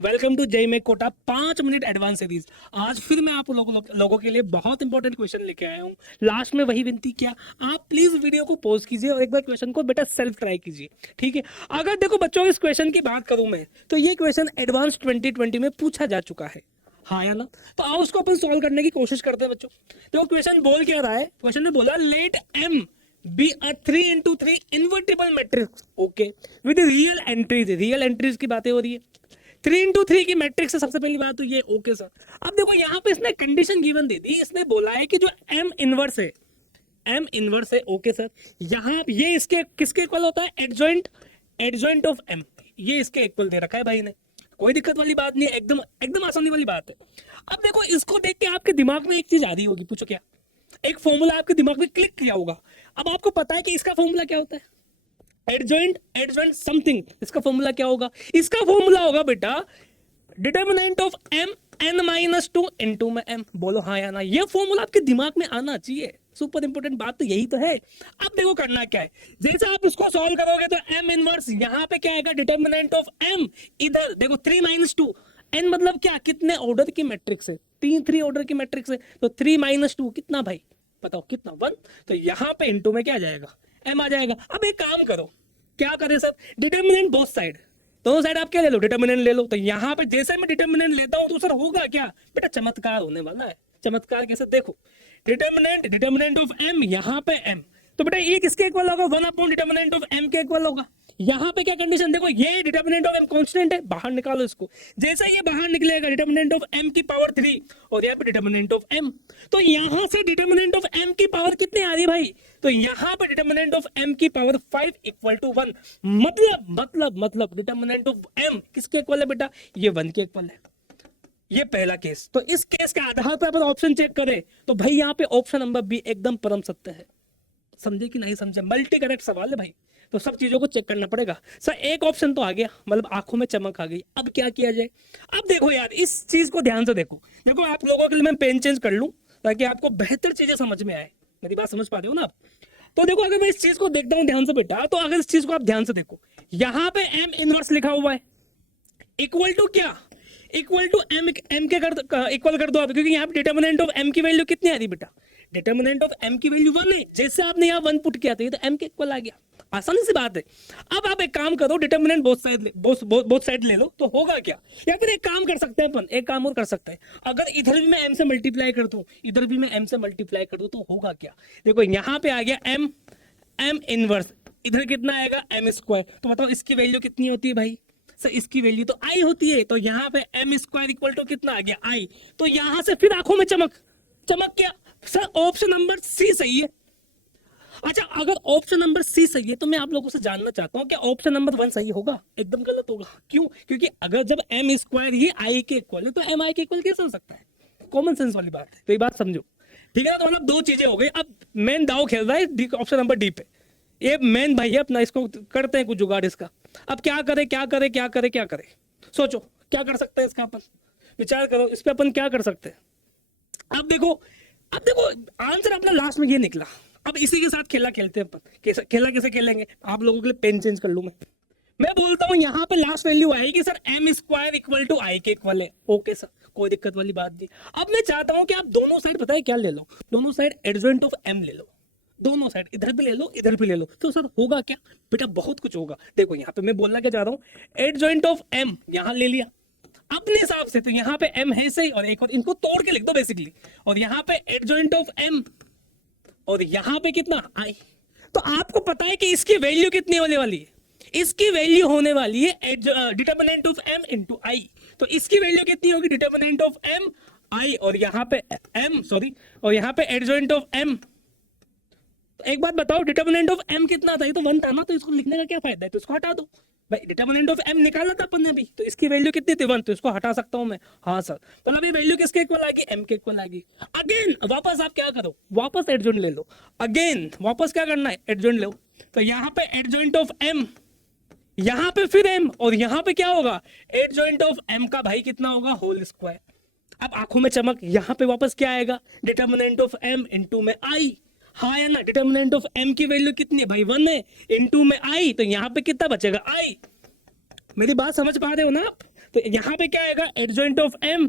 Welcome to जय में Kota 5 minute advance series. आज फिर मैं आप लोगों के लिए बहुत इंपॉर्टेंट क्वेश्चन लेके आया हूँ। लास्ट में वही विनती किया, आप प्लीज वीडियो को पॉज कीजिए और एक बार क्वेश्चन को बेटा सेल्फ ट्राई कीजिए, ठीक है। अगर देखो बच्चों इस क्वेश्चन की बात करूं मैं, तो ये क्वेश्चन एडवांस 2020 में पूछा जा चुका है, हाँ या ना। तो आओ उसको अपन सॉल्व करने की कोशिश करते हैं बच्चों। देखो क्वेश्चन बोल क्या रहा है, क्वेश्चन ने बोला let M be a 3x3 invertible matrix, okay, with real entries। Real entries की बातें हो रही है, 3x3 की मैट्रिक्स है। सबसे पहली बात तो ये ओके सर। अब देखो यहाँ पे इसने कंडीशन गिवन दे दी, इसने बोला है कि जो m इनवर्स है, m इनवर्स है, ओके सर। यहाँ ये इसके किसके इक्वल होता है, एडजॉइंट ऑफ m, ये इसके इक्वल दे रखा है भाई ने। कोई दिक्कत वाली बात नहीं है, एकदम एकदम आसानी वाली बात है। अब देखो इसको देख के आपके दिमाग में एक चीज आ रही होगी, पूछो क्या, एक फॉर्मूला आपके दिमाग में क्लिक किया होगा। अब आपको पता है कि इसका फॉर्मूला क्या होता है, एडजॉइंट समथिंग। इसका फॉर्मूला क्या होगा, इसका फॉर्मूला होगा बेटा determinant of m n-2 into में m। बोलो हाँ या ना, ये फॉर्मूला आपके दिमाग में आना चाहिए। सुपर इंपोर्टेंट बात तो यही तो है। अब देखो करना क्या है, जैसे आप इसको सॉल्व करोगे तो m इनवर्स यहाँ पे क्या आएगा, डिटर्मिनेंट ऑफ m, इधर देखो 3-2, n मतलब क्या, कितने ऑर्डर की मैट्रिक्स है, 3 ऑर्डर की मैट्रिक्स है, तो 3-2 कितना भाई, बताओ कितना, 1। तो यहाँ पे इनटू में क्या आ जाएगा, m आ जाएगा। अब एक काम करो, क्या करें सर, डिटर्मिनेंट बोथ साइड, दोनों साइड आप क्या ले लो, डिटर्मिनेंट ले लो। तो यहाँ पे जैसे मैं डिटर्मिनेंट लेता हूँ तो सर होगा क्या बेटा, चमत्कार होने वाला है। चमत्कार कैसे, देखो डिटर्मिनेंट ऑफ m, यहाँ पे m, तो बेटा ये किसके इक्वल होगा, 1 अपॉन डिटर्मिनेंट ऑफ m के इक्वल होगा। यहाँ पे क्या कंडीशन, देखो ये डिटर्मिनेंट ऑफ m कांस्टेंट है, बाहर निकालो इसको। जैसे ये बाहर निकलेगा डिटर्मिनेंट ऑफ m की पावर 3 और यहाँ पे डिटर्मिनेंट ऑफ m, तो यहाँ से डिटर्मिनेंट ऑफ m की पावर कितनी आ रही है भाई, तो यहाँ पे डिटर्मिनेंट ऑफ m की पावर 5 इक्वल टू 1। मतलब डिटर्मिनेंट ऑफ m किसके इक्वल है बेटा, ये 1 के इक्वल है। ये पहला केस। तो इस केस के आधार पर अपन ऑप्शन चेक करें तो भाई यहाँ पे ऑप्शन नंबर बी एकदम परम सत्य है। समझे कि नहीं समझे, मल्टी करेक्ट सवाल है भाई, तो सब चीजों को चेक करना पड़ेगा। सर एक ऑप्शन तो आ गया, मतलब आंखों में चमक आ गई। अब क्या किया जाए, अब देखो यार इस चीज को ध्यान से देखो आप लोगों के लिए मैं पेन चेंज कर लूं ताकि आपको बेहतर चीजें समझ में आए। मेरी बात समझ पा रहे हो ना आप। तो देखो अगर मैं इस चीज को देखता हूं ध्यान से बेटा, तो अगर इस चीज को आप ध्यान से देखो, यहाँ पे m इनवर्स लिखा हुआ है, इक्वल टू क्या, इक्वल टू m के इक्वल कर दो आप, क्योंकि यहाँ पे डिटर्मिनेंट ऑफ m की वैल्यू कितनी आ रही बेटा, डिटर्मिनेंट ऑफ m की वैल्यू 1 है। जैसे आपने यहाँ 1 पुट किया था ये तो m के इक्वल आ गया, आसानी से बात है। अब आप एक काम करो, डिटर्मिनेंट बोथ साइड ले लो, तो होगा क्या, या फिर एक काम कर सकते हैं अपन, एक काम और कर सकते हैं, अगर इधर भी मैं m से मल्टीप्लाई कर दूं, इधर भी मैं m से मल्टीप्लाई कर दूं, तो होगा क्या, देखो यहाँ पे आ गया m इनवर्स, इधर कितना आएगा m स्क्वायर। तो बताओ इसकी वैल्यू कितनी होती है भाई, सर इसकी वैल्यू तो i होती है। तो यहाँ पे m स्क्वायर इक्वल टू कितना आ गया, i। तो यहाँ से फिर आंखों में चमक क्या सर, ऑप्शन नंबर सी सही है। अच्छा अगर ऑप्शन नंबर सी सही है तो मैं आप लोगों से जानना चाहता हूं कि ऑप्शन नंबर 1 सही होगा, एकदम गलत होगा। क्यों, क्योंकि अगर जब m स्क्वायर ही i के इक्वल है तो m i के इक्वल कैसे हो सकता है, कॉमन सेंस वाली बात है। तो ये बात समझो, ठीक है ना। तो मतलब दो चीजें हो गई। अब मेन दाव खेल रहा है ऑप्शन नंबर डी पे, ये मेन भाई है अपना, इसको करते हैं कुछ जुगाड़ इसका। अब क्या करे, सोचो क्या कर सकते हैं इसका, अपन विचार करो इस पे अपन क्या कर सकते हैं। अब देखो आंसर अपना लास्ट में ये निकला। अब इसी के साथ खेला खेलते हैं अपन। खेला कैसे खेलेंगे, आप लोगों के लिए पेन चेंज कर लूं मैं बोलता हूं यहाँ पे लास्ट वैल्यू आएगी sir m square equal to i के इक्वल है, ओके सर कोई दिक्कत वाली बात नहीं। अब मैं चाहता हूं कि आप दोनों साइड पता है क्या ले लो, दोनों साइड एडजॉइंट ऑफ m ले लो, दोनों साइड इधर भी ले लो इधर भी ले लो। तो सर होगा क्या बेटा, बहुत कुछ होगा। देखो यहाँ पे मैं बोलना क्या चाह रहा हूँ, एडजॉइंट ऑफ m यहाँ ले लिया अपने हिसाब से, तो यहाँ पे m है सही, और एक और इनको तोड़ के लिख दो बेसिकली, और यहाँ पे एडजॉइंट ऑफ m और यहाँ पे कितना i। तो आपको पता है कि इसकी वैल्यू कितनी होने वाली है, इसकी वैल्यू होने वाली है determinant of m into i। तो इसकी वैल्यू कितनी होगी, डिटर्मिनेंट ऑफ m i, और यहाँ पे और यहाँ पे एडजॉइंट ऑफ m। तो एक बात बताओ, डिटर्मिनेंट ऑफ m कितना था, ये तो 1 था ना, तो इसको लिखने का क्या फायदा है, तो इसको हटा दो भाई। डिटर्मिनेंट ऑफ m निकाला था अपन ने अभी, तो इसकी वैल्यू कितनी थी 1, तो इसको हटा सकता हूं मैं, हाँ सर। तो अभी वैल्यू किसके इक्वल आएगी, m के इक्वल आएगी। अगेन वापस आप क्या करो, वापस एडजॉइंट ले लो, अगेन वापस क्या करना है, एडजॉइंट लो। तो यहाँ पे एडजॉइंट ऑफ m, यहाँ पे फिर m, और यहाँ पे क्या होगा, एडजॉइंट ऑफ m का भाई कितना होगा, होल स्क्वायर। अब आंखों में चमक, यहाँ पे वापस क्या आएगा, डिटर्मिनेंट ऑफ m इनटू में i, हाँ है ना। डिटर्मिनेंट ऑफ m की वैल्यू कितनी है भाई, 1 है, इनटू में i, तो यहाँ पे कितना बचेगा i। मेरी बात समझ पा रहे हो ना आप। तो तो यहाँ पे क्या आएगा, adjoint of m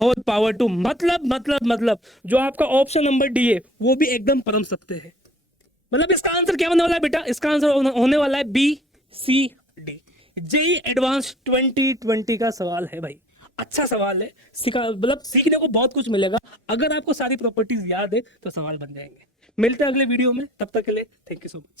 whole power 2, मतलब जो आपका ऑप्शन नंबर डी है वो भी एकदम परम सत्य है। मतलब इसका आंसर क्या होने वाला है बेटा, इसका आंसर होने वाला है B C D. JEE advance 2020 का सवाल है भाई, अच्छा सवाल है, मतलब सीखने को बहुत कुछ मिलेगा। अगर आपको सारी प्रॉपर्टीज याद है तो सवाल बन जाएंगे। मिलते हैं अगले वीडियो में, तब तक के लिए थैंक यू सो मच।